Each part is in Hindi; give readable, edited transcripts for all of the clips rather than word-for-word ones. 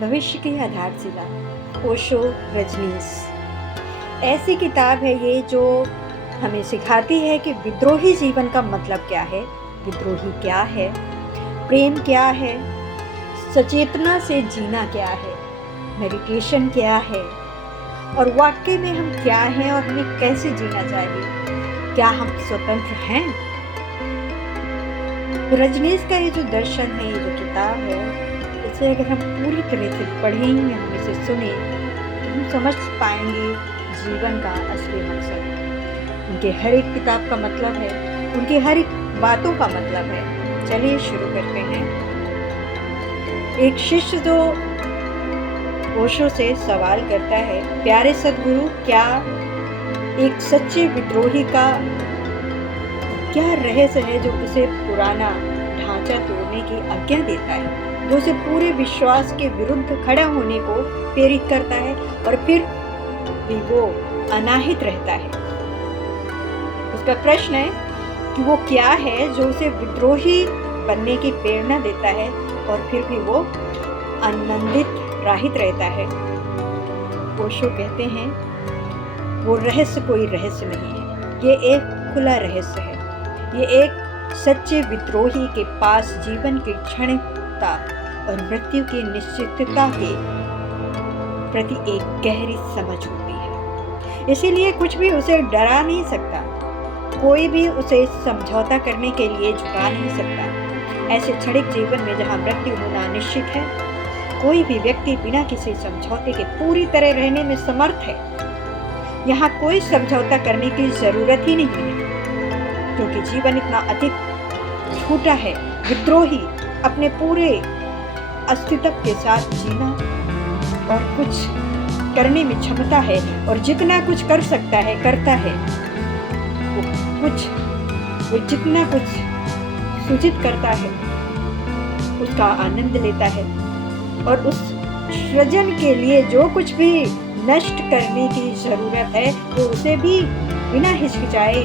भविष्य की आधारशिला, ओशो रजनीश। ऐसी किताब है ये जो हमें सिखाती है कि विद्रोही जीवन का मतलब क्या है, विद्रोही क्या है, प्रेम क्या है, सचेतना से जीना क्या है, मेडिटेशन क्या है और वाकई में हम क्या हैं और हमें कैसे जीना चाहिए, क्या हम स्वतंत्र हैं। रजनीश का ये जो दर्शन है, ये जो किताब है, इसे अगर हम पूरी तरह से पढ़ें या हम इसे सुने तो हम समझ पाएंगे जीवन का असली मकसद। उनके हर एक किताब का मतलब है, उनकी हर एक बातों का मतलब है। चलिए शुरू करते हैं। एक शिष्य जो ओशो से सवाल करता है, प्यारे सद्गुरु, क्या एक सच्चे विद्रोही का क्या रहस्य है जो उसे पुराना ढांचा तोड़ने की आज्ञा देता है, जो उसे पूरे विश्वास के विरुद्ध खड़ा होने को प्रेरित करता है और फिर भी वो अनाहित रहता है। उसका प्रश्न है कि वो क्या है जो उसे विद्रोही बनने की प्रेरणा देता है और फिर भी वो आनंदित राहित रहता है। ओशो कहते हैं, वो रहस्य कोई रहस्य नहीं है, ये एक खुला रहस्य है। ये एक सच्चे विद्रोही के पास जीवन की क्षणिकता और मृत्यु की निश्चितता के प्रति एक गहरी समझ होती है। इसीलिए कुछ भी उसे डरा नहीं सकता, कोई भी उसे समझौता करने के लिए झुका नहीं सकता। ऐसे क्षणिक जीवन में जहाँ मृत्यु होना निश्चित है, कोई भी व्यक्ति बिना किसी समझौते के पूरी तरह रहने में समर्थ है। यहाँ कोई समझौता करने की जरूरत ही नहीं है, क्योंकि जीवन इतना अधिक छोटा है। विद्रोही अपने पूरे अस्तित्व के साथ जीना और कुछ करने में क्षमता है, और जितना कुछ कर सकता है करता है। वो जितना कुछ सूचित करता है उसका आनंद लेता है, और उस सृजन के लिए जो कुछ भी नष्ट करने की जरूरत है वो उसे भी बिना हिचकिचाए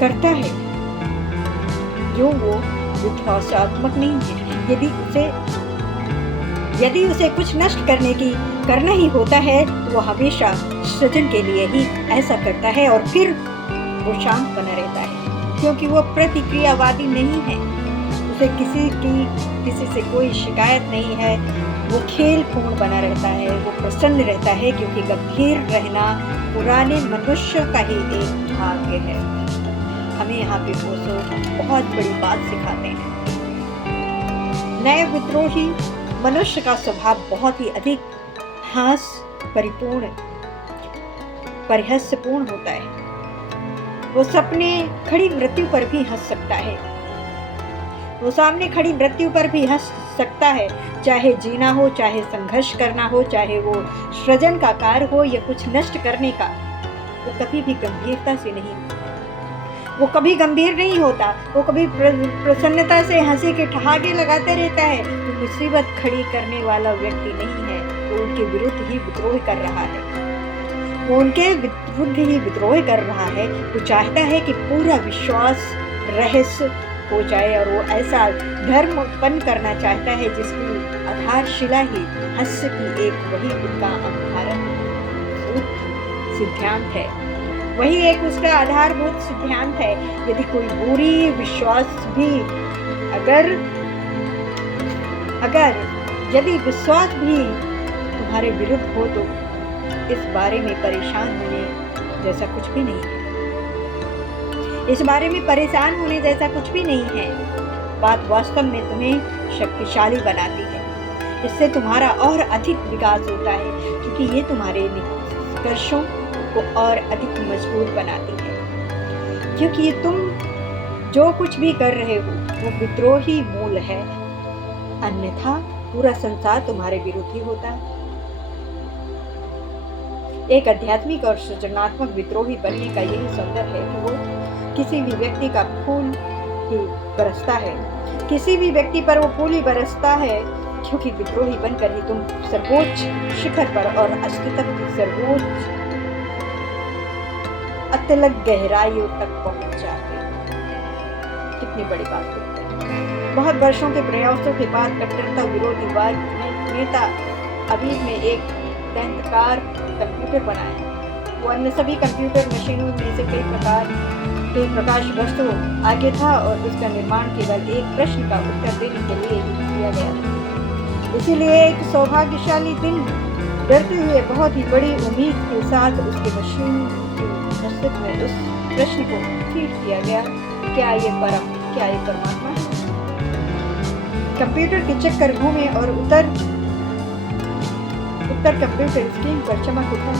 करता है। जो वो विध्वंसात्मक नहीं है। यदि उसे कुछ नष्ट करना ही होता है तो वो हमेशा सृजन के लिए ही ऐसा करता है, और फिर वो शांत बना रहता है, क्योंकि वो प्रतिक्रियावादी नहीं है। उसे किसी से कोई शिकायत नहीं है। वो खेलपूर्ण बना रहता है, वो प्रसन्न रहता है, क्योंकि गंभीर रहना पुराने मनुष्य का ही एक भाग्य है। हमें यहाँ पे ओशो बहुत बड़ी बात सिखाते हैं। नए विद्रोही मनुष्य का स्वभाव बहुत ही अधिक परिहास्यपूर्ण होता है। वो सपने खड़ी मृत्यु पर भी हंस सकता है। वो सामने खड़ी मृत्यु पर भी हंस सकता है, चाहे जीना हो, चाहे संघर्ष करना हो, चाहे वो सृजन का कार्य हो या कुछ नष्ट करने का। वो कभी भी गंभीरता से नहीं, वो कभी गंभीर नहीं होता। वो कभी प्रसन्नता से हंसी के ठहाके लगाते रहता है। वो मुसीबत खड़ी करने वाला व्यक्ति नहीं है, वो उनके विरुद्ध ही विद्रोह कर रहा है। वो चाहता है कि पूरा विश्वास रहस्य हो जाए, और वो ऐसा धर्म उत्पन्न करना चाहता है जिसकी आधारशिला ही हास्य की एक वही उनका सिद्धांत है। वही एक उसका आधारभूत सिद्धांत है। यदि कोई बुरी विश्वास भी यदि विश्वास भी तुम्हारे विरुद्ध हो तो इस बारे में परेशान होने जैसा कुछ भी नहीं है। इस बारे में परेशान होने जैसा कुछ भी नहीं है। बात वास्तव में तुम्हें शक्तिशाली बनाती है। इससे तुम्हारा और अधिक विकास होता है, क्योंकि ये तुम्हारे निष्कर्षों को और अधिक मजबूत बनाती है। क्योंकि ये तुम जो कुछ भी कर रहे हो वो विद्रोही मूल है, अन्यथा पूरा संसार तुम्हारे विरुद्ध ही होता है। एक आध्यात्मिक और सृजनात्मक विद्रोही बनने का यही सौंदर्य है कि वो किसी भी व्यक्ति का फूल ही बरसता है, किसी भी व्यक्ति पर वो फूल ही बरसता है, क्योंकि विद्रोही बनकर ही तुम सर्वोच्च शिखर पर और अस्तित्व की सर्वोच्च अत्यलग गहराइयों तक पहुंच जाते। कितनी बड़ी बात होती है। बहुत वर्षों के प्रयासों के बाद कट्टरता विरोधीवाद नेता अबीद ने एक दैंतकार कंप्यूटर बनाया। वो अन्य सभी कंप्यूटर मशीनों में से कई प्रकाश वर्षों आगे था और उसका निर्माण केवल एक प्रश्न का उत्तर देने के लिए ही किया गया था। इसीलिए एक सौभाग्यशाली दिन डरते हुए बहुत ही बड़ी उम्मीद के साथ उसके मशीन के मस्तिष्क में उस प्रश्न को फीड किया गया, क्या ये परमात्मा है? कंप्यूटर के चक्कर घूमे और उत्तर कंप्यूटर स्क्रीन पर चमक उठा,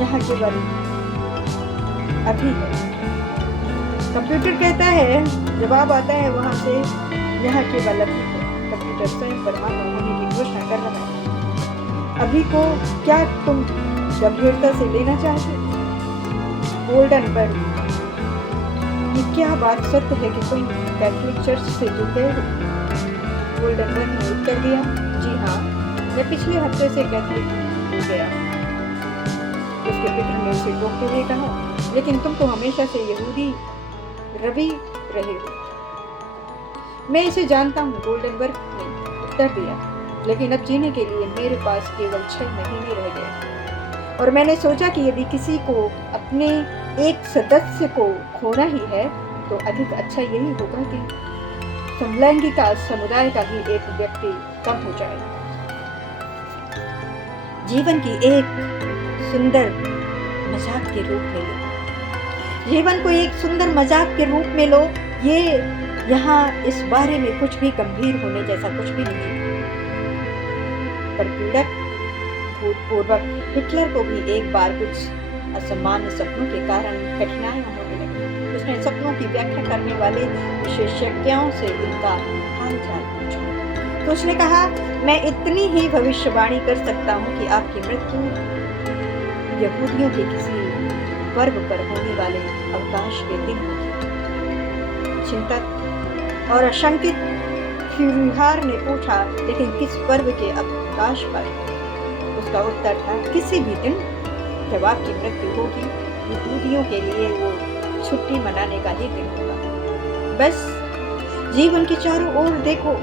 यहाँ केवल अभी है। कंप्यूटर कहता है, जवाब आता है वहां से, यहाँ केवल अभी है। कंप्यूटर स्वयं परमात्मा होने की घोषणा कर रहा है। अभी को क्या तुम गंभीरता से लेना चाहते? गोल्डनबर्ग, ये क्या बात सत्य है कि तुम कैथोलिक चर्च से जुड़ गए हो? गोल्डनबर्ग ने उत्तर दिया, जी हाँ, मैं पिछले हफ्ते से कैथोलिक हो गया। उसके पिता ने उसे टोकते हुए कहा, लेकिन तुम तो हमेशा से यहूदी रवि रहे हो। मैं इसे जानता हूँ, गोल्डनबर्ग ने उत्तर दिया, लेकिन अब जीने के लिए मेरे पास केवल 6 महीने रह गए और मैंने सोचा कि यदि किसी को अपने एक सदस्य को खोना ही है तो अधिक अच्छा यही होगा कि समलैंगिका समुदाय का ही एक व्यक्ति कम हो जाए। जीवन की एक सुंदर मजाक के रूप में लो, जीवन को एक सुंदर मजाक के रूप में लो। ये यहाँ इस बारे में कुछ भी गंभीर होने जैसा कुछ भी नहीं है। पर पीड़क भूतपूर्वक हिटलर को भी एक बार कुछ असामान्य सपनों के कारण कठिनाइयां होने लगी। उसने सपनों की व्याख्या करने वाले विशेषज्ञों से इनका हालचाल पूछा तो उसने कहा, मैं इतनी ही भविष्यवाणी कर सकता हूँ कि आपकी मृत्यु यहूदियों के किसी पर्व पर होने वाले अवकाश के दिन होगी। चिंतक और आशंकित फ्यूरिहार ने पूछा, लेकिन किस पर्व के अवकाश पर? उसका उत्तर था, किसी भी दिन जब आपकी मृत्यु होगी, यहूदियों के लिए वो छुट्टी मनाने का ही दिन होगा। बस जीवन के चारों ओर देखो,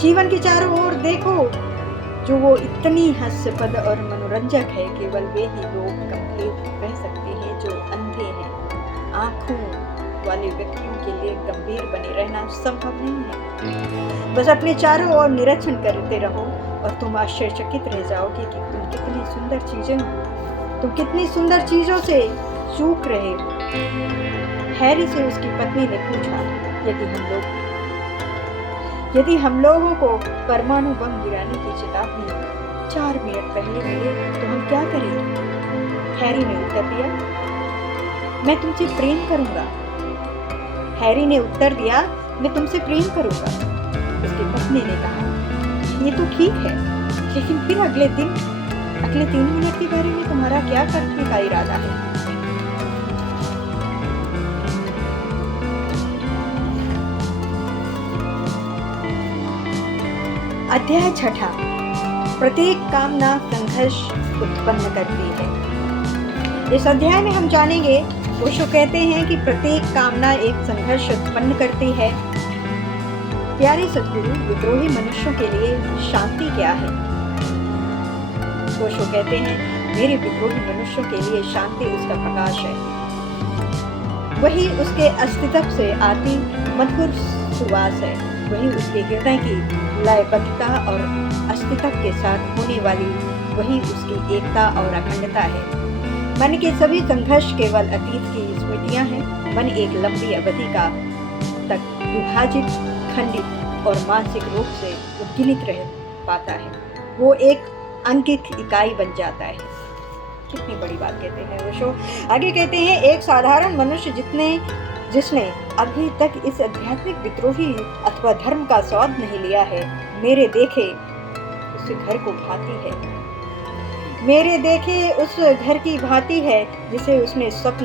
जीवन के चारों ओर देखो, जो वो इतनी हास्यपद और मनोरंजक है, केवल वे ही लोग गंभीर कह सकते हैं जो अंधे हैं। आंखों वाले व्यक्तियों के लिए गंभीर बने रहना संभव नहीं है। बस अपने चारों ओर निरीक्षण करते रहो और तुम आश्चर्यचकित रह जाओगे कि तुम कितनी सुंदर चीजों से चूक रहे हो। हैरी से उसकी पत्नी ने पूछा, यदि हम लोगों को परमाणु बम गिराने की चेतावनी 4 मिनट पहले मिले तो हम क्या करेंगे? हैरी ने उत्तर दिया, मैं तुमसे प्रेम करूंगा। हैरी ने उत्तर दिया, मैं तुमसे प्रेम करूंगा। उसकी पत्नी ने कहा, ये तो ठीक है, लेकिन फिर अगले 3 मिनट के बारे में तुम्हारा क्या करने का इरादा है? अध्याय 6, प्रत्येक कामना संघर्ष उत्पन्न करती है। इस अध्याय में हम जानेंगे, ओशो कहते हैं कि प्रत्येक कामना एक संघर्ष उत्पन्न करती है। प्यारे सद्गुरु, विद्रोही मनुष्यों के लिए शांति क्या है? ओशो कहते हैं, मेरे विद्रोही मनुष्यों के लिए शांति उसका प्रकाश है। वही उसके अस्तित्व से आती मधुर सुवास है। वही उसके हृदय की लयबद्धता और अस्तित्व के साथ होने वाली वही उसकी एकता और अखंडता है। मन के सभी संघर्ष केवल अतीत की स्मृतियां हैं। मन एक लंबी अवधि का तक विभाजित, खंडित और मानसिक रूप से उद्गिलित रह पाता है। वो एक अंकित इकाई बन जाता है। कितनी बड़ी बात कहते हैं ओशो। आगे कहते हैं, एक साधारण मनुष्य जिसने अभी तक इस आध्यात्मिक विद्रोही अथवा धर्म का स्वाद नहीं लिया है, मेरे देखे उस घर को भाती है। मेरे देखे उस घर की भांति है जिसे उसने स्वप्न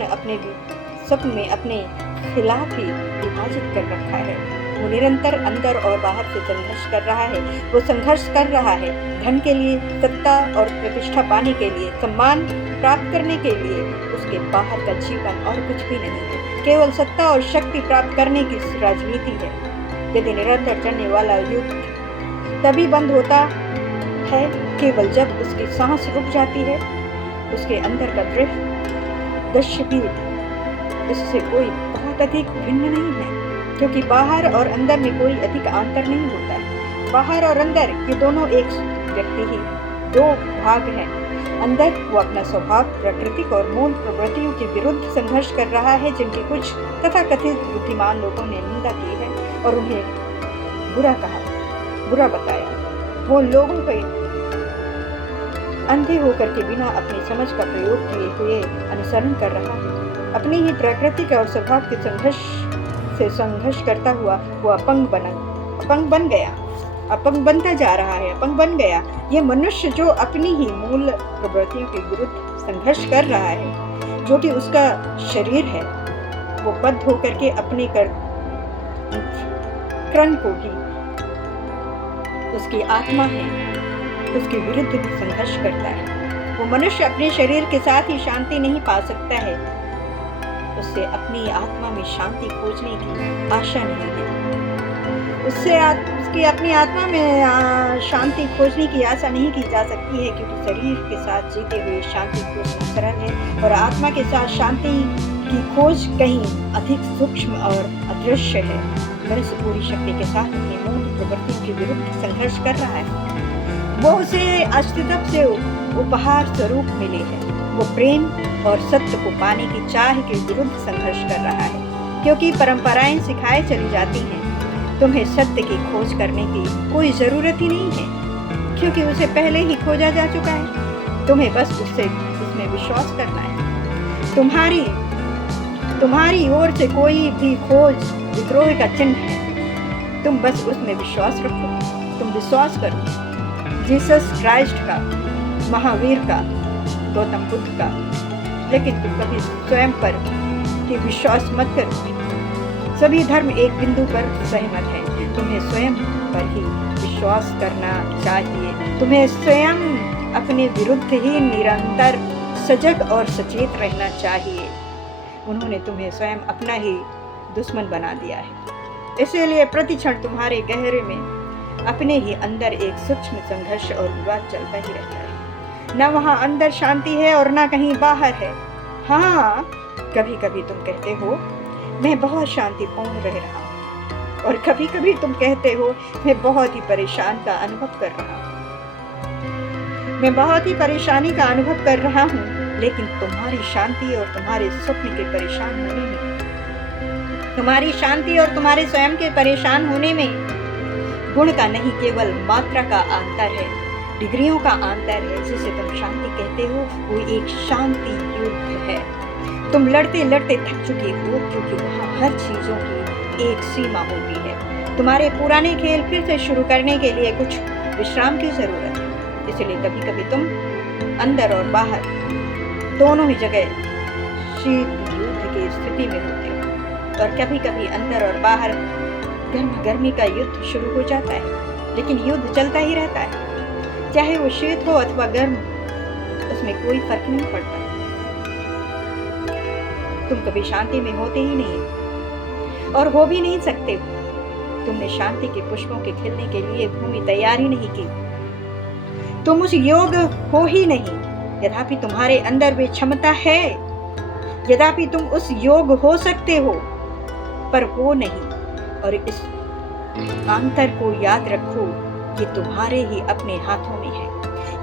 में अपने खिलाफ ही विभाजित कर रखा है। वो निरंतर अंदर और बाहर से संघर्ष कर रहा है। वो संघर्ष कर रहा है धन के लिए, सत्ता और प्रतिष्ठा पाने के लिए, सम्मान प्राप्त करने के लिए। उसके बाहर का जीवन और कुछ भी नहीं है, केवल सत्ता और शक्ति प्राप्त करने की राजनीति है। यदि निरंतर चलने वाला युद्ध तभी बंद होता है केवल जब उसकी सांस रुक जाती है, उसके अंदर का दृश्य भी इससे कोई बहुत अधिक भिन्न नहीं है, क्योंकि बाहर और अंदर में कोई अधिक अंतर नहीं होता है। बाहर और अंदर ये दोनों एक व्यक्ति ही दो भाग हैं। अंदर वो अपना स्वभाव, प्राकृतिक और मूल प्रवृत्तियों के विरुद्ध संघर्ष कर रहा है, जिनकी कुछ तथाकथित बुद्धिमान लोगों ने निंदा की है और उन्हें बुरा बताया। वो लोगों के अंधे होकर के बिना अपनी समझ का प्रयोग किए हुए अनुसरण कर रहा है। अपनी ही प्रकृति और स्वभाव के संघर्ष करता हुआ वो अपंग बनता जा रहा है। अपंग बन गया ये मनुष्य जो अपनी ही मूल प्रवृत्तियों के विरुद्ध संघर्ष कर रहा है, जो कि उसका शरीर है। वो बद्ध होकर के अपने कर्ण को ही उसकी आत्मा है, उसके विरुद्ध भी संघर्ष करता है। वो मनुष्य अपने शरीर के साथ ही शांति नहीं पा सकता है, उससे अपनी आत्मा में शांति खोजने की आशा नहीं है। उसकी अपनी आत्मा में शांति खोजने की आशा नहीं की जा सकती है, क्योंकि शरीर के साथ जीते हुए शांति खोजना सरल है और आत्मा के साथ शांति की खोज कहीं अधिक सूक्ष्म और अदृश्य है। मनुष्य पूरी शक्ति के साथ अपनी मूल प्रवृत्ति के विरुद्ध संघर्ष कर रहा है। वो उसे अस्तित्व से उपहार स्वरूप मिले है। वो प्रेम और सत्य को पाने की चाह के विरुद्ध संघर्ष कर रहा है, क्योंकि परंपराएं सिखाई चली जाती हैं तुम्हें सत्य की खोज करने की कोई जरूरत ही नहीं है, क्योंकि उसे पहले ही खोजा जा चुका है। तुम्हें बस उसमें विश्वास करना है। तुम्हारी ओर से कोई भी खोज विद्रोह का चिन्ह है। तुम बस उसमें विश्वास रखो। तुम विश्वास करो जीसस क्राइस्ट का, महावीर का, गौतम बुद्ध का, लेकिन तुम कभी स्वयं पर ही विश्वास मत करो। सभी धर्म एक बिंदु पर सहमत हैं। तुम्हें स्वयं पर ही विश्वास करना चाहिए। तुम्हें स्वयं अपने विरुद्ध ही निरंतर सजग और सचेत रहना चाहिए। उन्होंने तुम्हें स्वयं अपना ही दुश्मन बना दिया है। इसीलिए प्रतिक्षण तुम्हारे गहरे में अपने ही अंदर एक सूक्ष्म संघर्ष और विवाद चलता ही रहता है। न वहाँ अंदर शांति है और न कहीं बाहर है। हाँ, कभी कभी तुम कहते हो मैं बहुत शांतिपूर्ण रह रहा हूँ, और कभी कभी तुम कहते हो मैं बहुत ही परेशान का अनुभव कर रहा हूँ। मैं बहुत ही परेशानी का अनुभव कर रहा हूँ, लेकिन तुम्हारी शांति और तुम्हारे स्वप्न के परेशान होने में, तुम्हारी शांति और तुम्हारे स्वयं के परेशान होने में गुण का नहीं केवल मात्रा का अंतर है, डिग्रियों का अंतर है। जिसे तुम शांति कहते हो वो एक शांति युद्ध है। तुम लड़ते लड़ते थक चुके हो, क्योंकि वहाँ हर चीजों की एक सीमा होती है। तुम्हारे पुराने खेल फिर से शुरू करने के लिए कुछ विश्राम की जरूरत है। इसलिए कभी कभी तुम अंदर और बाहर दोनों ही जगह शीत युद्ध की स्थिति में होते हो, और कभी कभी अंदर और बाहर गर्मी का युद्ध शुरू हो जाता है। लेकिन युद्ध चलता ही रहता है, चाहे वो शीत हो अथवा गर्म, उसमें कोई फर्क नहीं पड़ता। तुम कभी शांति में होते ही नहीं और हो भी नहीं सकते। तुमने शांति के पुष्पों के खिलने के लिए भूमि तैयार ही नहीं की। तुम उस योग्य हो ही नहीं। यद्यपि तुम्हारे अंदर वे क्षमता है, यद्यपि तुम उस योग्य हो सकते हो, पर हो नहीं। और इस अंतर को याद रखो, ये तुम्हारे ही अपने हाथों में है,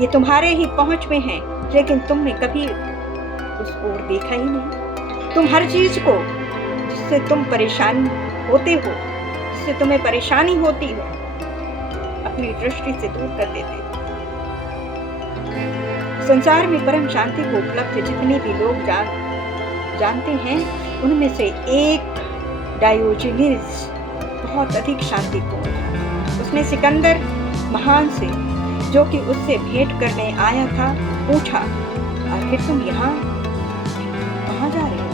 ये तुम्हारे ही पहुंच में है, लेकिन तुमने कभी उस ओर देखा ही नहीं। तुम हर चीज को जिससे तुम परेशान होते हो, जिससे तुम्हें परेशानी होती है, अपनी दृष्टि से दूर कर देते हो। संसार में परम शांति को उपलब्ध जितने भी लोग जानते हैं, उनमें से एक डायोजनीज बहुत अधिक शांतिपूर्ण था। उसने सिकंदर महान से, जो कि उससे भेंट करने आया था, पूछा, आखिर तुम यहाँ कहाँ जा रहे हो?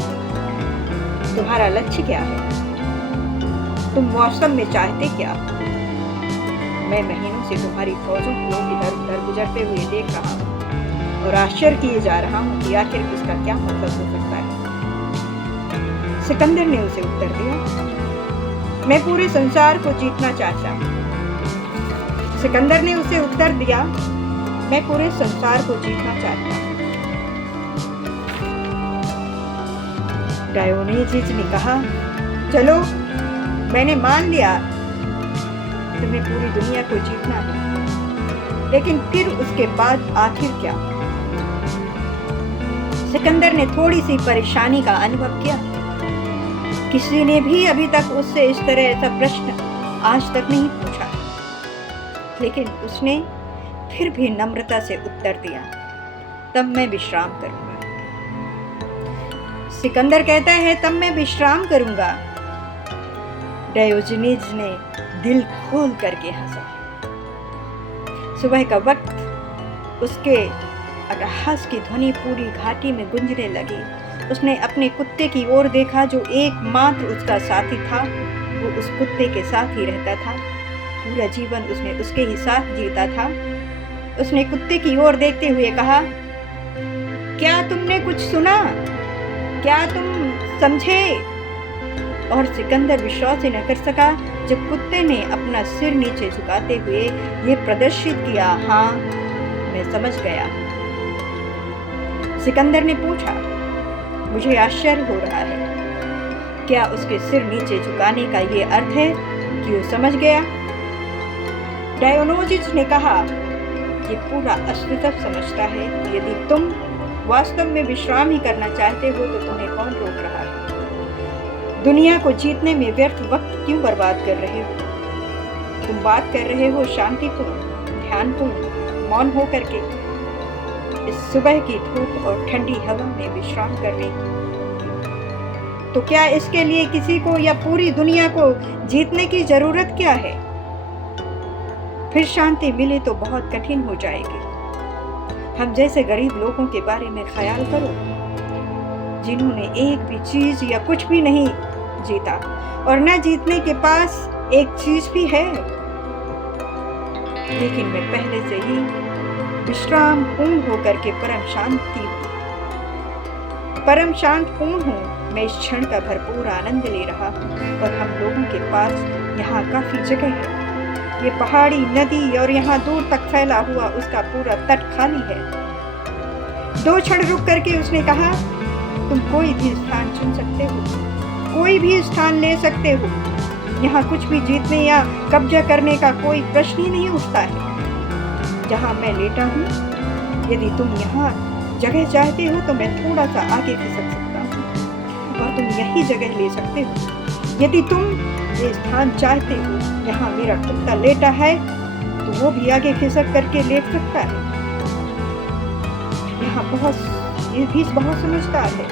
तुम्हारा लक्ष्य क्या है? तुम मौसम में चाहते क्या? मैं महीनों से तुम्हारी फौजों को इधर उधर गुजरते हुए देख रहा हूँ और आश्चर्य किए जा रहा हूँ कि आखिर इसका क्या मतलब हो सकता है। सिकंदर ने उसे उत्तर दिया, मैं पूरे संसार को जीतना चाहता हूँ। सिकंदर ने उसे उत्तर दिया, मैं पूरे संसार को जीतना चाहता हूँ। डायोनिजिस ने कहा, चलो मैंने मान लिया तुम्हें पूरी दुनिया को जीतना है, लेकिन फिर उसके बाद आखिर क्या? सिकंदर ने थोड़ी सी परेशानी का अनुभव किया। किसी ने भी अभी तक उससे इस तरह ऐसा प्रश्न आज तक नहीं पूछा, लेकिन उसने फिर भी नम्रता से उत्तर दिया, तब मैं विश्राम करूंगा। सिकंदर कहता है, तब मैं विश्राम करूंगा। डायोजनीज ने दिल खोल करके हंसा। सुबह का वक्त उसके अट्टहास की ध्वनि पूरी घाटी में गूंजने लगी। उसने अपने कुत्ते की ओर देखा जो एकमात्र उसका साथी था। वो उस कुत्ते के साथ ही रहता था। पूरा जीवन उसने उसके ही साथ जीता था। उसने कुत्ते की ओर देखते हुए कहा, क्या तुमने कुछ सुना? क्या तुम समझे? और सिकंदर विश्वास ही न कर सका जब कुत्ते ने अपना सिर नीचे झुकाते हुए ये प्रदर्शित किया, हाँ मैं समझ गया। सिकंदर ने पूछा, मुझे आश्चर्य हो रहा है, क्या उसके सिर नीचे झुकाने का ये अर्थ है कि वो समझ गया? डायोनिजिस ने कहा, ये पूरा अस्तित्व समझता है। यदि तुम वास्तव में विश्राम ही करना चाहते हो तो तुम्हें कौन रोक रहा है? दुनिया को जीतने में व्यर्थ वक्त क्यों बर्बाद कर रहे हो? तुम बात कर रहे हो शांतिपूर्ण, ध्यानपूर्ण, मौन हो करके इस सुबह की धूप और ठंडी हवा में विश्राम करने की। तो क्या इसके लिए किसी को या पूरी दुनिया को जीतने की जरूरत क्या है? फिर शांति मिले तो बहुत कठिन हो जाएगी। हम जैसे गरीब लोगों के बारे में ख्याल करो, जिन्होंने एक भी चीज या कुछ भी नहीं जीता और न जीतने के पास एक चीज भी है। लेकिन मैं पहले से ही विश्राम पूर्ण होकर के परम शांत पूर्ण हूँ। मैं इस क्षण का भरपूर आनंद ले रहा हूँ और हम लोगों के पास यहाँ काफी जगह है। ये पहाड़ी, नदी और यहाँ दूर तक फैला हुआ उसका पूरा तट खाली है। 2 क्षण रुक करके उसने कहा, तुम कोई भी स्थान चुन सकते हो, कोई भी स्थान ले सकते हो। यहाँ कुछ भी जीतने या कब्जा करने का कोई प्रश्न ही नहीं उठता है। जहाँ मैं लेटा हूँ, यदि तुम यहाँ जगह चाहते हो तो मैं थोड़ा सा आगे खिसक सकता हूँ और तुम यही जगह ले सकते हो। यदि तुम ये स्थान चाहते हो जहाँ मेरा कुत्ता लेटा है तो वो भी आगे खिसक करके लेट सकता है। यहाँ ये भी बहुत समझदार है,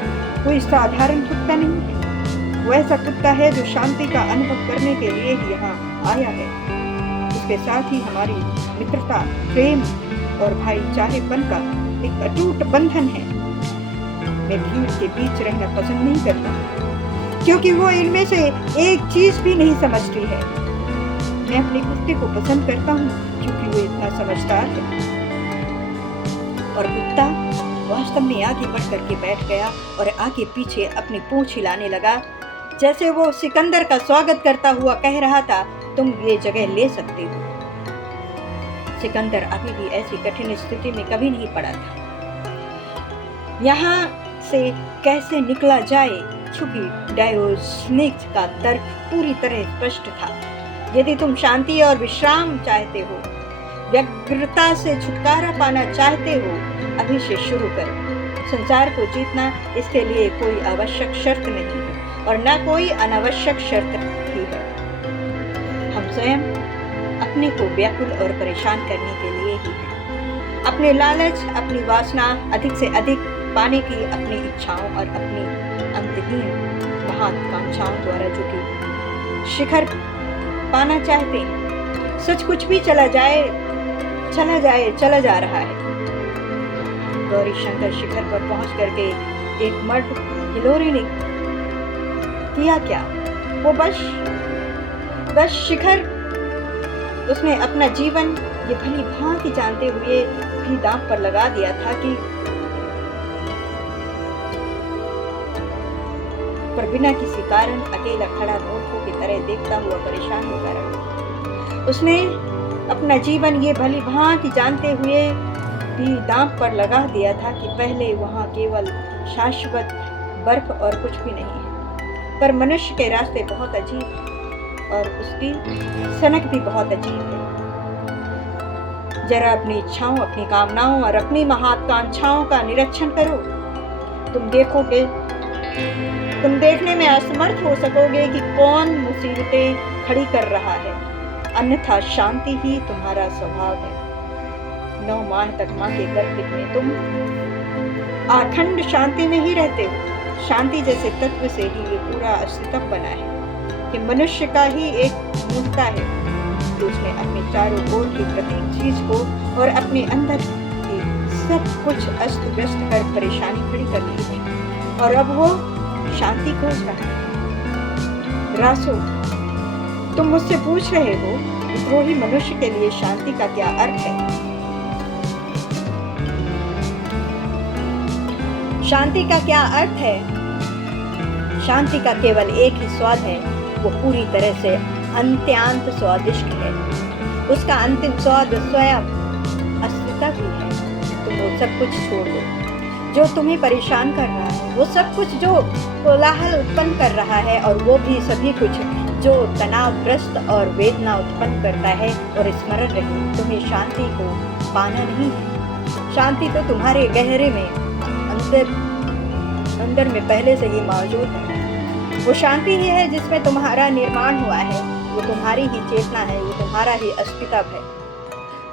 कोई साधारण कुत्ता नहीं है। वो ऐसा कुत्ता है जो शांति का अनुभव करने के लिए ही यहाँ आया है। इसके साथ ही हमारी मित्रता, प्रेम और भाईचारेपन का एक अटूट बंधन है। मैं भीड़ के बीच रहना पसंद नहीं करता क्योंकि वो इनमें से एक चीज भी नहीं समझती है। मैं अपने कुत्ते को पसंद करता हूँ क्योंकि वो इतना समझदार है। और कुत्ता वास्तव में आगे बढ़ करके बैठ गया और आगे पीछे अपनी पूंछ हिलाने लगा, जैसे वो सिकंदर का स्वागत करता हुआ कह रहा था, तुम ये जगह ले सकते हो। सिकंदर अभी भी ऐसी कठिन स्थिति में कभी नहीं पड़ा था। यहाँ से कैसे निकला जाए, चूंकि डायोनिजिस का तर्क पूरी तरह स्पष्ट था। यदि तुम शांति और विश्राम चाहते हो, व्यग्रता से छुटकारा पाना चाहते हो, अभी से शुरू करो। संसार को जीतना इसके लिए कोई आवश्यक शर्त नहीं है और न कोई अनावश्यक शर्त भी है। हम स्वयं अपने को व्याकुल और परेशान करने के लिए ही हैं। अपने लालच, अपनी वासना, अधिक से अधिक पाने की अपनी इच्छाओं और अपनी अंतहीन महत्वाकांक्षाओं द्वारा जो कि शिखर पाना चाहते हैं, सच कुछ भी चला जा रहा है। गौरी शंकर शिखर पर पहुंच करके एक मर्द हिलोरी ने किया क्या? वो बस शिखर। उसने अपना जीवन ये भली भांति जानते हुए भी दांव पर लगा दिया था कि पर बिना किसी कारण अकेला खड़ा मूर्खों की तरह देखता हुआ परेशान होता रहा। उसने अपना जीवन ये भली भांति जानते हुए भी दांव पर लगा दिया था कि पहले वहाँ केवल शाश्वत बर्फ और कुछ भी नहीं है, पर मनुष्य के रास्ते बहुत अजीब है और उसकी सनक भी बहुत अजीब है। जरा अपनी इच्छाओं, अपनी कामनाओं और अपनी महत्वाकांक्षाओं का निरीक्षण करो। तुम देखने में असमर्थ हो सकोगे कि कौन मुसीबतें खड़ी कर रहा है, अन्यथा शांति ही तुम्हारा स्वभाव है। 9 माह तक माँ के गर्भ में तुम अखंड शांति में ही रहते हो। शांति जैसे तत्व से ही ये पूरा अस्तित्व बना है कि मनुष्य का ही एक मूलता है कि उसने अपने चारों ओर की प्रत्येक चीज को और अपने अंदर की सब कुछ अस्त व्यस्त कर परेशानी खड़ी कर ली है और अब वो शांति खोज रहा है। रासो, तुम मुझसे पूछ रहे हो द्रोही मनुष्य के लिए शांति का क्या अर्थ है? शांति का क्या अर्थ है? शांति का केवल एक ही स्वाद है, वो पूरी तरह से अत्यंत स्वादिष्ट है। उसका अंतिम स्वाद स्वयं अस्तित्व ही है। तुम वो सब कुछ छोड़ दो जो तुम्हें परेशान कर रहा है, वो सब कुछ जो कोलाहल उत्पन्न कर रहा है, और वो भी सभी कुछ जो तनावग्रस्त और वेदना उत्पन्न करता है, और स्मरण रहे तुम्हें शांति को पाना नहीं है। शांति तो तुम्हारे गहरे में अंदर में पहले से ही मौजूद है। वो शांति ही है जिसमें तुम्हारा निर्माण हुआ है, वो तुम्हारी ही चेतना है, वो तुम्हारा ही अस्तित्व है।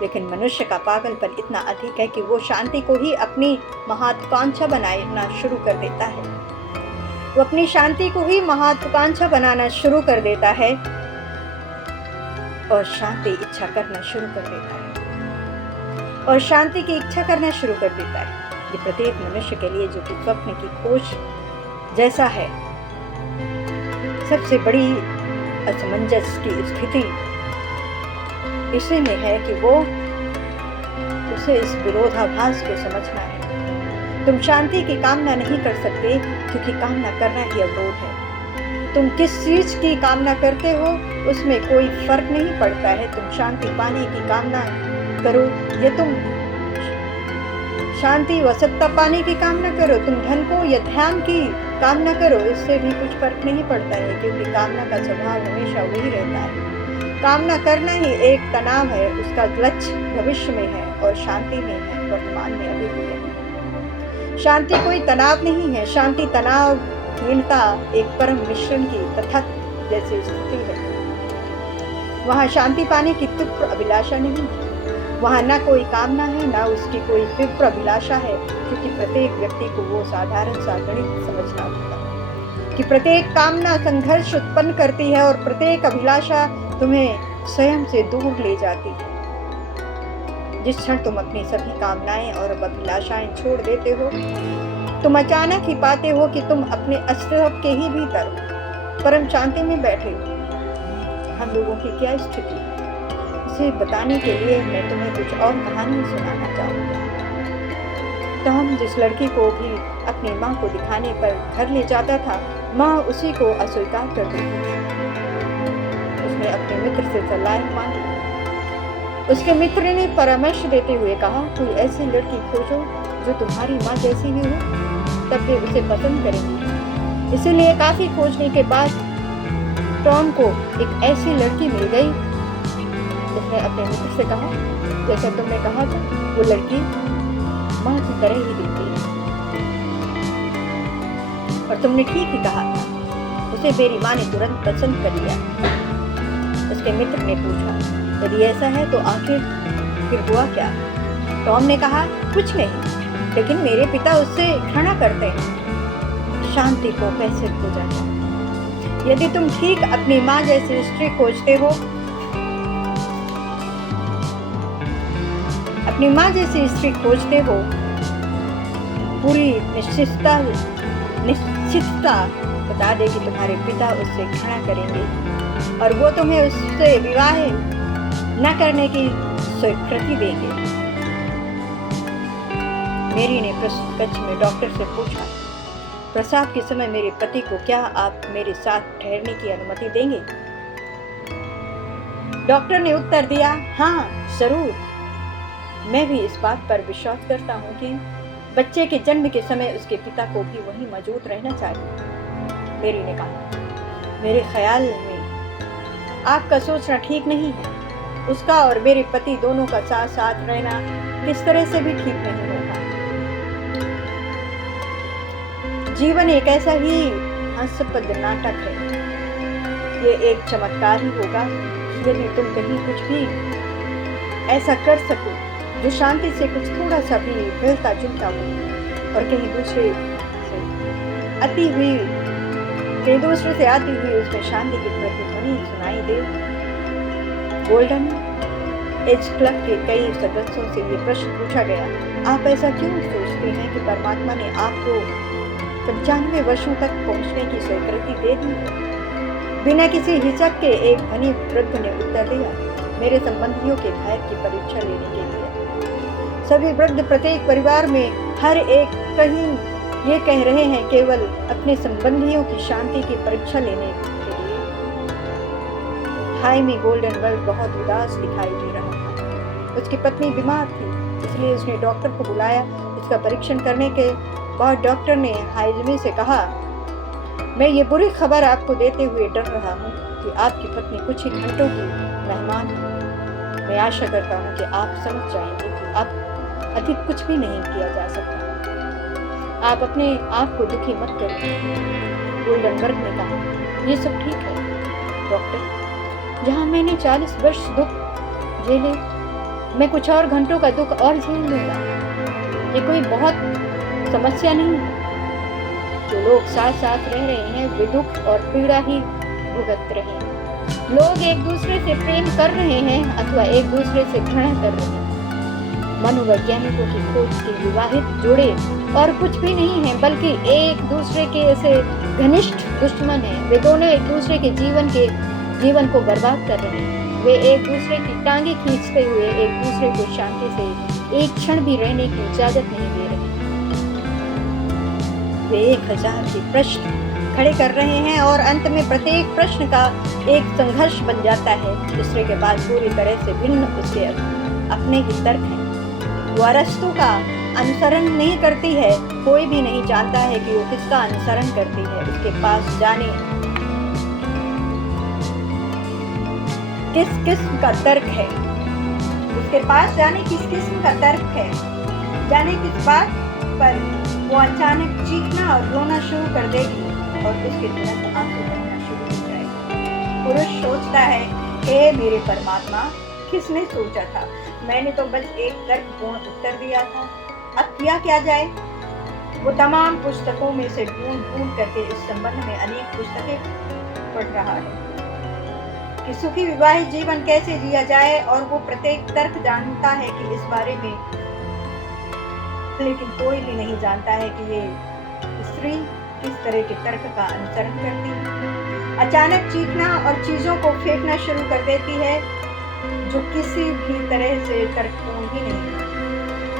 लेकिन मनुष्य का पागलपन इतना अधिक है कि वो शांति को ही अपनी महत्वाकांक्षा बनाना शुरू कर देता है। वो अपनी शांति को ही महत्वाकांक्षा बनाना शुरू कर देता है और शांति इच्छा करना शुरू कर देता है और शांति की इच्छा करना शुरू कर देता है। ये प्रत्येक मनुष्य के लिए जो कि स्वप्न की खोज जैसा है, सबसे बड़ी असमंजस की स्थिति इसी में है कि वो उसे इस विरोधाभास को समझना है। तुम शांति की कामना नहीं कर सकते क्योंकि कामना करना ही अवरोध है। तुम किस चीज की कामना करते हो उसमें कोई फर्क नहीं पड़ता है। तुम शांति पाने की कामना करो या तुम शांति व सत्ता पाने की कामना करो, तुम धन को या ध्यान की कामना करो, इससे भी कुछ फर्क नहीं पड़ता है क्योंकि कामना का स्वभाव हमेशा वही रहता है। कामना करना ही एक तनाव है, उसका लक्ष्य भविष्य में है और शांति में है, वर्तमान में अभी भी है। शांति कोई तनाव नहीं है। शांति तनावहीनता एक परम मिश्रण की तथा जैसी स्थिति है। वहाँ शांति पाने की तीव्र अभिलाषा नहीं है, वहाँ न कोई कामना है न उसकी कोई तीव्र अभिलाषा है, क्योंकि प्रत्येक व्यक्ति को वो साधारण सा गणित समझना होता है कि प्रत्येक कामना संघर्ष उत्पन्न करती है और प्रत्येक अभिलाषा तुम्हें स्वयं से दूर ले जाती है। जिस क्षण तुम अपनी सभी कामनाएं और अभिलाषाएं छोड़ देते हो, तुम अचानक ही पाते हो कि तुम अपने अस्तित्व के ही भीतर परम शांति में बैठे हो। हम लोगों की क्या स्थिति है, इसे बताने के लिए मैं तुम्हें कुछ और कहानी सुनाना चाहूँगा। टॉम जिस लड़की को भी अपनी माँ को दिखाने पर घर ले जाता था, माँ उसी को अस्वीकार कर देती थी। उसने अपने मित्र से सलाह मांगी। उसके मित्र ने परामर्श देते हुए कहा, कोई ऐसी लड़की खोजो जो तुम्हारी माँ जैसी ही हो, तब वे उसे पसंद करेंगी। इसीलिए काफी खोजने के बाद टॉम को एक ऐसी लड़की मिल गई। उसने अपने मित्र से कहा, जैसा तुमने कहा था, वो लड़की माँ की तरह ही दिखती है और तुमने ठीक ही कहा था, उसे मेरी माँ ने तुरंत पसंद कर लिया। उसके मित्र ने पूछा, यदि ऐसा है तो आखिर फिर हुआ क्या? टॉम ने कहा, कुछ नहीं, लेकिन मेरे पिता उससे घृणा करते हैं। शांति को कैसे खोजा जाए? यदि तुम ठीक अपनी माँ जैसी स्त्री खोजते हो, अपनी माँ जैसी स्त्री खोजते हो, पूरी निश्चितता बता दे कि तुम्हारे पिता उससे घृणा करेंगे और वो तुम्हें उससे विवाह न करने की स्वीकृति देंगे। मेरी ने प्रश्न में डॉक्टर से पूछा, प्रसाद के समय मेरे पति को क्या आप मेरे साथ ठहरने की अनुमति देंगे? डॉक्टर ने उत्तर दिया, हाँ जरूर। मैं भी इस बात पर विश्वास करता हूँ कि बच्चे के जन्म के समय उसके पिता को भी वहीं मौजूद रहना चाहिए। मेरी ने कहा, मेरे ख्याल में आपका सोचना ठीक नहीं है। उसका और मेरे पति दोनों का साथ साथ रहना किस तरह से भी ठीक नहीं होगा। जीवन एक ऐसा ही हास्यपद नाटक है। ये एक चमत्कार ही होगा यदि तुम कहीं कुछ भी ऐसा कर सको जो शांति से कुछ थोड़ा सा भी मिलता जुलता हो, और कहीं दूसरे से आती हुई उसमें शांति की प्रतिध्वनि सुनाई दे। गोल्डन एज क्लब के कई सदस्यों से ये प्रश्न पूछा गया, आप ऐसा क्यों सोचते हैं कि परमात्मा ने आपको 95 वर्षों तक पहुंचने की स्वीकृति दे दी? बिना किसी हिचक के एक धनी वृद्ध ने उत्तर दिया, मेरे संबंधियों के भाग्य की परीक्षा लेने के लिए। सभी वृद्ध प्रत्येक परिवार में हर एक कहीं ये कह रहे हैं केवल अपने संबंधियों की शांति की परीक्षा लेने के लिए। हाइमी गोल्डनबर्ग बहुत उदास दिखाई दे रहा था। उसकी पत्नी बीमार थी, इसलिए उसने डॉक्टर को बुलाया। उसका परीक्षण करने के बाद डॉक्टर ने हाइमी से कहा, मैं ये बुरी खबर आपको देते हुए डर रहा हूँ कि आपकी पत्नी कुछ ही घंटों की मेहमान है। मैं आशा करता हूँ कि आप समझ जाएंगे कि अब अधिक कुछ भी नहीं किया जा सकता। आप अपने आप को दुखी मत करिए। गोल्डनबर्ग ने कहा, ये सब ठीक है डॉक्टर। जहाँ मैंने 40 वर्ष दुख झेले, मैं कुछ और घंटों का दुख और झेल लूंगा। ये कोई बहुत समस्या नहीं है। जो लोग साथ साथ रह रहे हैं वे दुख और पीड़ा ही भुगत रहे हैं। लोग एक दूसरे से प्रेम कर रहे हैं अथवा एक दूसरे से घृणा कर रहे हैं। मनोवैज्ञानिकों की खोज के विवाहित जोड़े और कुछ भी नहीं है बल्कि एक दूसरे के ऐसे घनिष्ठ दुश्मन हैं। वे दोनों एक दूसरे के जीवन को बर्बाद कर रहे हैं। वे एक दूसरे की टांगे खींचते हुए एक दूसरे को शांति से एक क्षण भी रहने की इजाजत नहीं दे रहे। वे 1000 के प्रश्न खड़े कर रहे हैं और अंत में प्रत्येक प्रश्न का एक संघर्ष बन जाता है। दूसरे के पास पूरी तरह से भिन्न उसके अपने ही तर्क हैं। वो अरस्तु का अनुसरण नहीं करती है। कोई भी नहीं जानता है कि वो किसका अनुसरण करती है। उसके पास जाने किस किस्म का तर्क है। उसके पास जाने किस किस्म का तर्क है। जाने किस बात पर वो अचानक चीखना और रोना शुरू कर देगी और उसके तुरंत आंसू बहना शुरू हो जाएगा। पुरुष सोचता है, हे मेरे परमात्मा, किसने सोचा था? मैंने तो बस एक तर्कपूर्ण उत्तर दिया था। अब किया क्या जाए? वो तमाम पुस्तकों में से ढूंढ करके इस संबंध में अनेक पुस्तकें पढ़ रहा है कि सुखी विवाहित जीवन कैसे जिया जाए, और वो प्रत्येक तर्क जानता है कि इस बारे में, लेकिन कोई भी नहीं जानता है कि ये स्त्री किस तरह के तर्क का अनुसरण करती है। अचानक चीखना और चीजों को फेंकना शुरू कर देती है जो किसी भी तरह से तर्कपूर्ण ही नहीं है।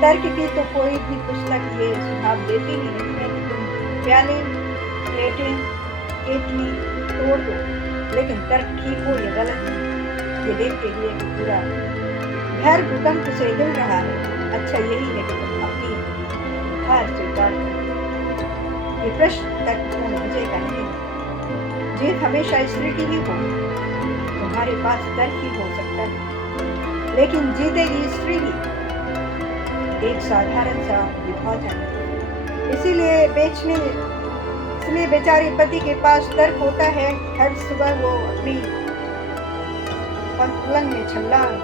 तर्क की तो कोई भी पुस्तक ये सुझाव देती ही नहीं है कि तुम प्याले, प्लेटें, केतली तोड़ दो, लेकिन तर्क ठीक हो या गलत ये देखते हुए पूरा घर भूकंप से हिल रहा है। अच्छा यही है कि तुम अपनी हार स्वीकार करो। ये प्रश्न तर्कपूर्ण विजय का नहीं है। जीत हमेशा स्त्री की ही हो। तुम्हारे पास तर्क ही हो सकता है, लेकिन जीतेगी स्त्री ही। एक साधारण सा विभाजन। इसलिए बेचारी पति के पास तर्क होता है। हर सुबह वो अपनी पलंग में छलांग,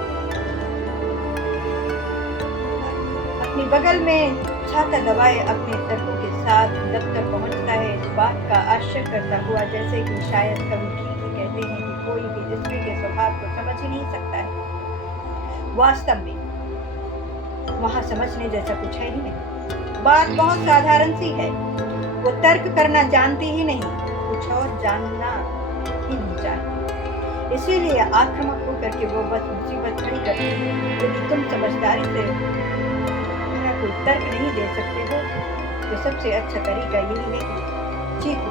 अपनी बगल में छाता दबाए अपने तर्कों के साथ दफ्तर पहुंचता है, इस बात का आश्चर्य करता हुआ जैसे कि शायद कभी ठीक ही कहते हैं कि कोई भी स्त्री के स्वभाव को समझ ही नहीं सकता है। वास्तव में वहां समझने जैसा कुछ है ही नहीं। बात बहुत साधारण सी है। वो तर्क करना जानती ही नहीं, कुछ और जानना ही नहीं चाहती। इसीलिए आक्रामक होकर के वो बस मुसीबत नहीं करती। यदि तुम समझदारी से कोई तर्क नहीं दे सकते हो तो सबसे अच्छा तरीका यही है कि चीखो,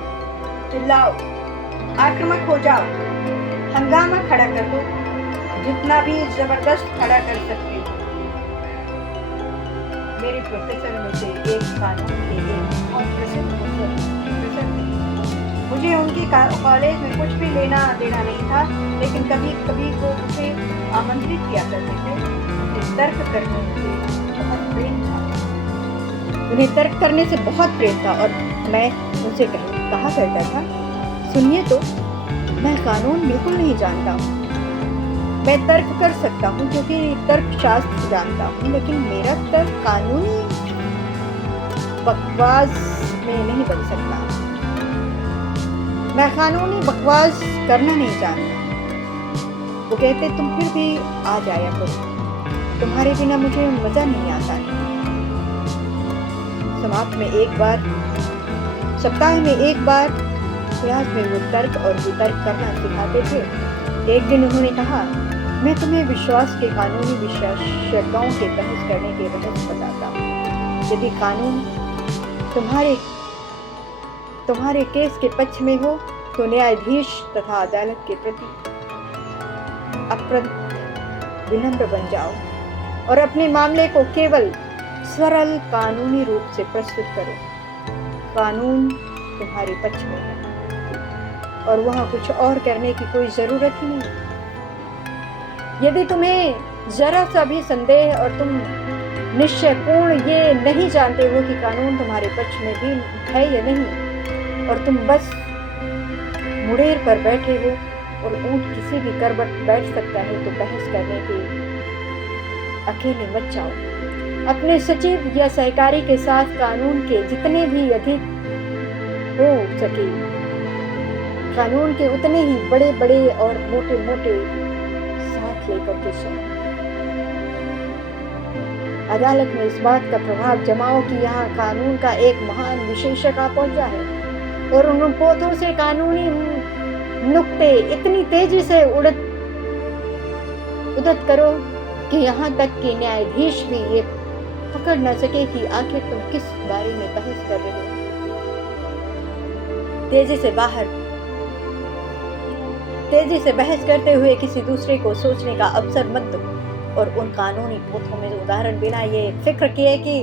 चिल्लाओ, आक्रामक हो जाओ, हंगामा खड़ा कर दो, जितना भी जबरदस्त खड़ा कर सकते हो। मेरे प्रोफेसर में से एक कानून के एक बहुत प्रसिद्ध प्रोफेसर थे। मुझे उनके कॉलेज में कुछ भी लेना देना नहीं था, लेकिन कभी कभी वो मुझे आमंत्रित किया करते थे। उन्हें तर्क करने से बहुत प्रेम था, उन्हें तर्क करने से बहुत प्रेम था, और मैं उनसे कहा करता था, सुनिए तो, मैं कानून बिल्कुल नहीं जानता हूँ, मैं तर्क कर सकता हूँ क्योंकि तर्क शास्त्र जानता हूँ, लेकिन मेरा तर्क कानूनी बकवास में नहीं बन सकता। मैं कानूनी बकवास करना नहीं जानता। वो कहते, तुम फिर भी आ जाया करो, तुम्हारे बिना मुझे मजा नहीं आता है। समाप्त में एक बार, सप्ताह में एक बार क्लास में वो तर्क और वितर्क करना सिखाते थे। एक दिन उन्होंने कहा, मैं तुम्हें विश्वास के कानूनी विशेषज्ञों के बहस करने के रहस्य बताता हूँ। यदि कानून तुम्हारे केस के पक्ष में हो तो न्यायाधीश तथा अदालत के प्रति अप्रत विनम्र बन जाओ और अपने मामले को केवल सरल कानूनी रूप से प्रस्तुत करो। कानून तुम्हारे पक्ष में है और वहाँ कुछ और करने की कोई जरूरत ही नहीं। यदि तुम्हें जरा सा भी संदेह और तुम निश्चयपूर्ण ये नहीं जानते हो कि कानून तुम्हारे पक्ष में भी है या नहीं, और तुम बस मुड़ेर पर बैठे हो और ऊंट किसी भी करवट बैठ सकता है, तो बहस करने के अकेले मत जाओ। अपने सचिव या सहकारी के साथ कानून के जितने भी अधिक हो सके, कानून के उतने ही बड़े बड़े और मोटे मोटे साथ लेकर के सुनो। अदालत में इस बात का प्रभाव जमाओ कि यहाँ कानून का एक महान विशेषज्ञ आ पहुंचा है, और उन पोथों से कानूनी नुक्ते इतनी तेजी से उदत करो कि यहाँ तक कि न्यायाधीश भी ये पकड़ न सके कि आखिर तुम किस बारे में बहस कर रहे हो। तेजी से बहस करते हुए किसी दूसरे को सोचने का अवसर मत दो, और उन कानूनी पोथों में उदाहरण बिना ये फिक्र किए कि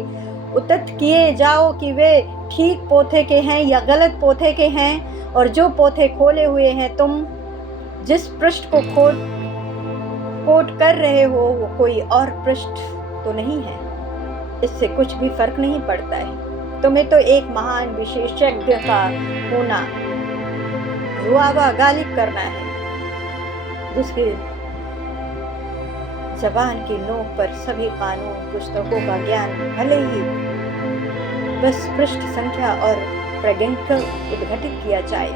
उद्धत किए जाओ कि वे ठीक पोथे के हैं या गलत पोथे के हैं, और जो पोथे खोले हुए हैं तुम जिस पृष्ठ को कोट कर रहे हो वो कोई और पृष्ठ तो नहीं है। इससे कुछ भी फर्क नहीं पड़ता है। तुम्हें तो एक महान विशेषज्ञ का होना रुआवा गालिब करना है, जिसके जबान की नोक पर सभी कानून पुस्तकों का ज्ञान भले ही बस पृष्ठ संख्या और प्रगंक उद्घाटित किया जाए।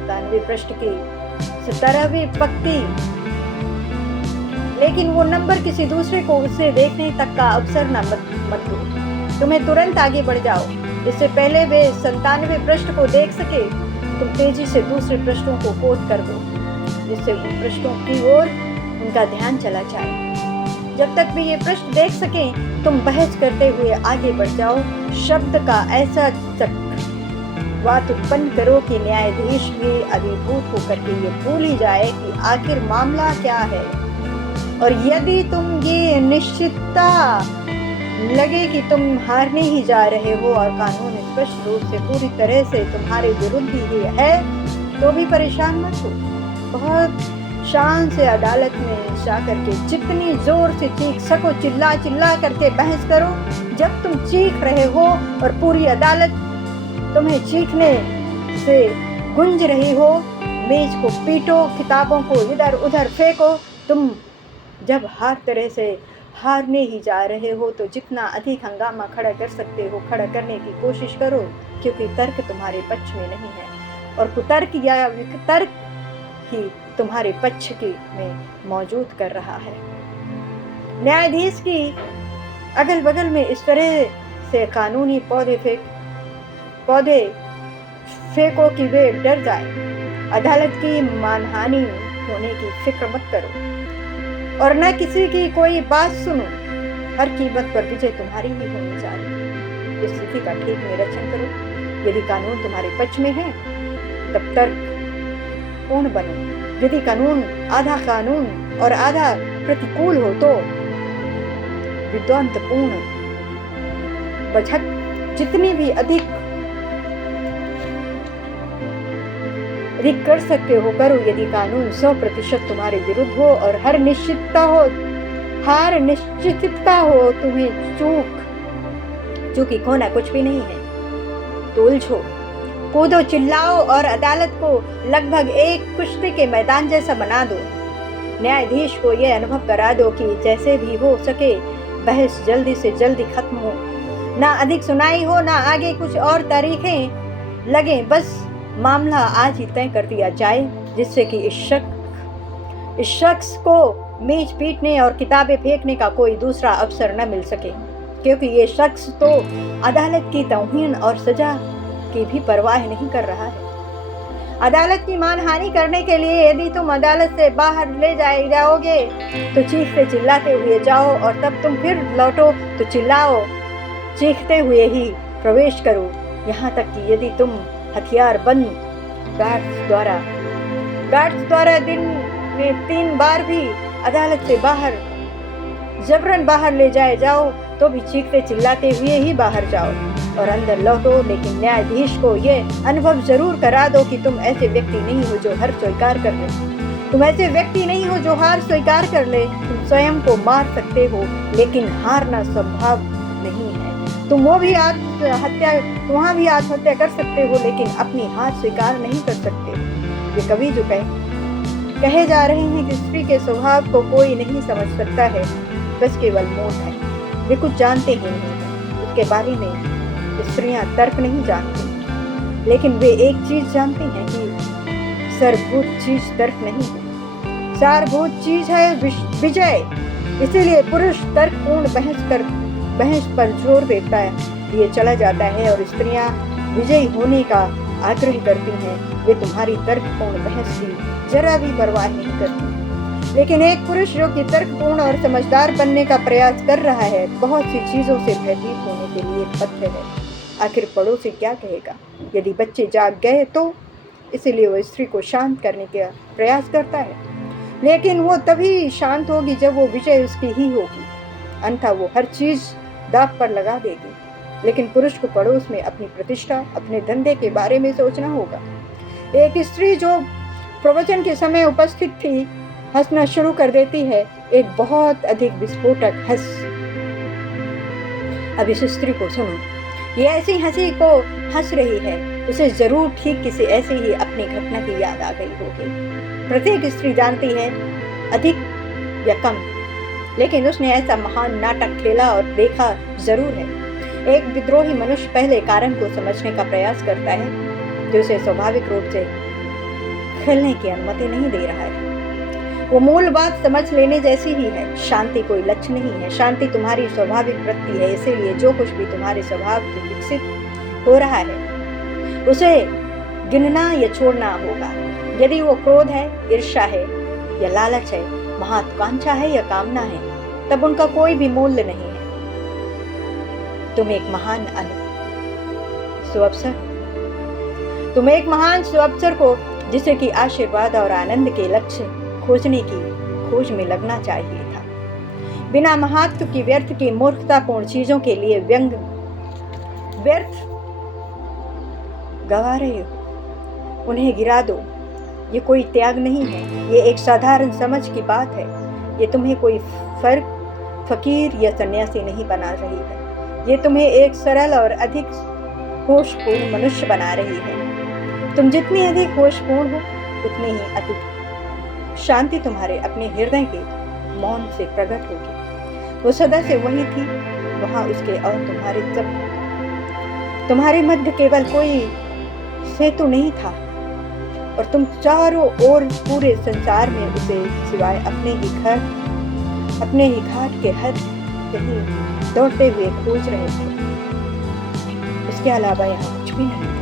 97 पृष्ठ की 17वीं पंक्ति, लेकिन वो नंबर किसी दूसरे को उसे देखने तक का अवसर न मत दो। तुम्हें तुरंत आगे बढ़ जाओ, इससे पहले वे 97 पृष्ठ को देख सके। तुम तेजी से दूसरे पृष्ठों को कोट कर दो, जिससे उन पृष्ठों की ओर उनका ध्यान चला जाए। जब तक भी ये पृष्ठ देख सकें, तुम बहस करते हुए आगे बढ़ जाओ। शब्द का ऐसा बात उत्पन्न करो कि न्यायाधीश भी अभिभूत होकर के ये भूल ही जाए कि आखिर मामला क्या है। और यदि तुम ये निश्चितता लगे कि तुम हारने ही जा रहे हो और कानून स्पष्ट रूप से पूरी तरह से तुम्हारे विरुद्ध ही है, तो भी परेशान मत हो। बहुत शान से अदालत में जाकर के जितनी जोर से चीख सको चिल्ला करके बहस करो। जब तुम चीख रहे हो और पूरी अदालत तुम्हें चीखने से गूंज रही हो, मेज को पीटो, किताबों को इधर उधर फेंको। तुम जब हर तरह से हारने ही जा रहे हो, तो जितना अधिक हंगामा खड़ा कर सकते हो खड़ा करने की कोशिश करो, क्योंकि तर्क तुम्हारे पक्ष में नहीं है और कुतर्क या वितर्क ही तुम्हारे पक्ष के में मौजूद कर रहा है। न्यायाधीश की अगल बगल में इस तरह से कानूनी पौधे फेंको कि वे डर जाए। अदालत की मानहानि होने की फिक्र मत करो और न किसी की कोई बात सुनो। हर कीमत पर विजय तुम्हारी ही होनी चाहिए। इस स्थिति का ठीक निरीक्षण करो यदि कानून तुम्हारे पक्ष में है तब तर्क पूर्ण बनो, यदि कानून और आधा प्रतिकूल हो तो विद्वत्पूर्ण बचत जितनी भी अधिक कर सकते हो करो। यदि कानून 100% तुम्हारे विरुद्ध हो और हार निश्चितता हो, तुम्हें चूंकि खोना कुछ भी नहीं है, तो उलझो, कूदो, चिल्लाओ और अदालत को लगभग एक कुश्ती के मैदान जैसा बना दो। न्यायाधीश को यह अनुभव करा दो कि जैसे भी हो सके बहस जल्दी से जल्दी खत्म हो, ना अधिक सुनाई हो, ना आगे कुछ और तारीखें लगे, बस मामला आज ही तय कर दिया जाए, जिससे कि इस शख्स को मेज पीटने और किताबें फेंकने का कोई दूसरा अवसर न मिल सके, क्योंकि ये शख्स तो अदालत की तौहीन और सजा की भी परवाह नहीं कर रहा है। अदालत की मानहानि करने के लिए यदि तुम अदालत से बाहर ले जाओगे तो चीखते चिल्लाते हुए जाओ, और तब तुम फिर लौटो तो चिल्लाओ, चीखते हुए ही प्रवेश करो। यहाँ तक कि यदि तुम हथियार बंद गार्ड्स द्वारा दिन में 3 बार भी अदालत से जबरन बाहर ले जाओ तो भी चीखते चिल्लाते हुए ही बाहर जाओ और अंदर लौटो। लेकिन न्यायाधीश को यह अनुभव जरूर करा दो कि तुम ऐसे व्यक्ति नहीं हो जो हार स्वीकार कर ले। तुम स्वयं को मार सकते हो, लेकिन हारना संभव नहीं है। तुम वहाँ भी आत्महत्या कर सकते हो, लेकिन अपनी हार स्वीकार नहीं कर सकते। ये कवि जो कहे जा रहे हैं कि स्त्री के स्वभाव को कोई नहीं समझ सकता है, बस केवल मौत है। वे कुछ जानते ही नहीं है उसके बारे में। स्त्रियां तर्क नहीं जानती, लेकिन वे एक चीज जानती हैं कि सारभूत चीज तर्क नहीं है, सारभूत चीज है विजय। इसीलिए पुरुष तर्कपूर्ण बहस पर जोर देता लिए चला जाता है और स्त्रियां विजयी होने का आग्रह करती हैं। वे तुम्हारी तर्कपूर्ण बहस की जरा भी परवाह नहीं करती। लेकिन एक पुरुष जो कि तर्कपूर्ण और समझदार बनने का प्रयास कर रहा है, बहुत सी चीजों से भयभीत होने के लिए पथ्य है। आखिर पड़ोसी क्या कहेगा यदि बच्चे जाग गए तो? इसीलिए वो स्त्री को शांत करने का प्रयास करता है, लेकिन वो तभी शांत होगी जब वो विजय उसकी ही होगी, अन्यथा वो हर चीज दांव पर लगा देगी। लेकिन पुरुष को पड़ोस में अपनी प्रतिष्ठा, अपने धंधे के बारे में सोचना होगा। एक स्त्री जो प्रवचन के समय उपस्थित थी हंसना शुरू कर देती है, एक बहुत अधिक विस्फोटक हंस। अब इस स्त्री को सुनो, ये ऐसी हंसी को हंस रही है, उसे जरूर ठीक किसी ऐसी ही अपनी घटना की याद आ गई होगी। प्रत्येक स्त्री जानती है, अधिक या कम, लेकिन उसने ऐसा महान नाटक खेला और देखा जरूर है। एक विद्रोही मनुष्य पहले कारण को समझने का प्रयास करता है जो उसे स्वाभाविक रूप से खेलने की अनुमति नहीं दे रहा है। वो मूल बात समझ लेने जैसी ही है। शांति कोई लक्ष्य नहीं है, शांति तुम्हारी स्वाभाविक वृत्ति है। इसीलिए जो कुछ भी तुम्हारे स्वभाव से विकसित हो रहा है उसे गिनना या छोड़ना होगा। यदि वो क्रोध है, ईर्ष्या है या लालच है, महत्वाकांक्षा है या कामना है, तब उनका कोई भी मूल्य नहीं है। तुम एक महान सुअवसर को, जिसे कि आशीर्वाद और आनंद के लक्ष्य खोजने की खोज में लगना चाहिए था। बिना महत्व की व्यर्थ की मूर्खतापूर्ण चीजों के लिए व्यर्थ गवा रहे हो, उन्हें गिरा दो। ये कोई त्याग नहीं है, ये एक साधारण समझ की बात है। ये तुम्हें कोई फकीर या सन्यासी नहीं बना रही है, ये तुम्हें एक सरल और अधिक होशपूर्ण मनुष्य बना रही है। तुम जितनी अधिक होशपूर्ण हो, उतनी ही अधिक शांति तुम्हारे अपने हृदय के मौन से प्रकट होगी। वो सदा से वही थी, वहाँ उसके और तुम्हारे मध्य केवल कोई सेतु नहीं था, और तुम चारों ओर पूरे संसार में उसे सिवाय अपने ही घाट के हद कहीं दौड़ते हुए खोज रहे थे। उसके अलावा यहाँ कुछ भी नहीं था।